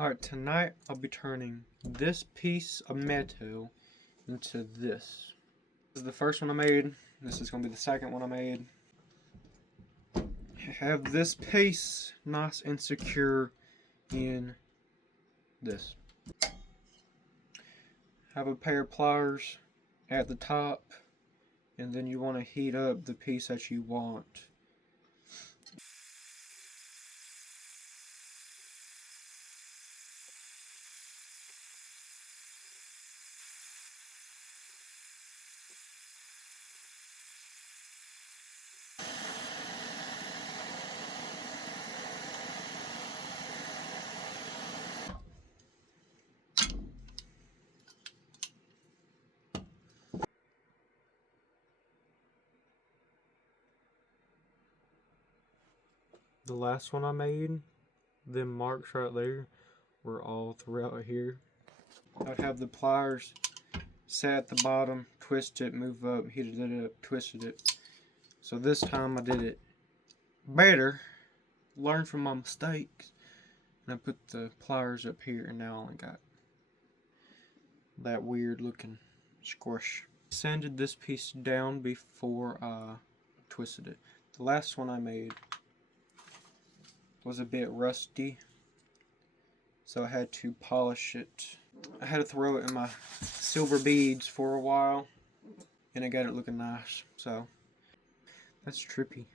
Alright, tonight I'll be turning this piece of metal into this. This is the first one I made. This is going to be the second one I made. Have this piece nice and secure in this. Have a pair of pliers at the top, and then you want to heat up the piece that you want. The last one I made, them marks right there were all throughout here. I'd have the pliers set at the bottom, twist it, move up, heated it up, twisted it. So this time I did it better, learned from my mistakes, and I put the pliers up here, and now I only got that weird looking squish. Sanded this piece down before I twisted it. The last one I made was a bit rusty, so I had to polish it. I had to throw it in my silver beads for a while, and it got it looking nice. So that's trippy.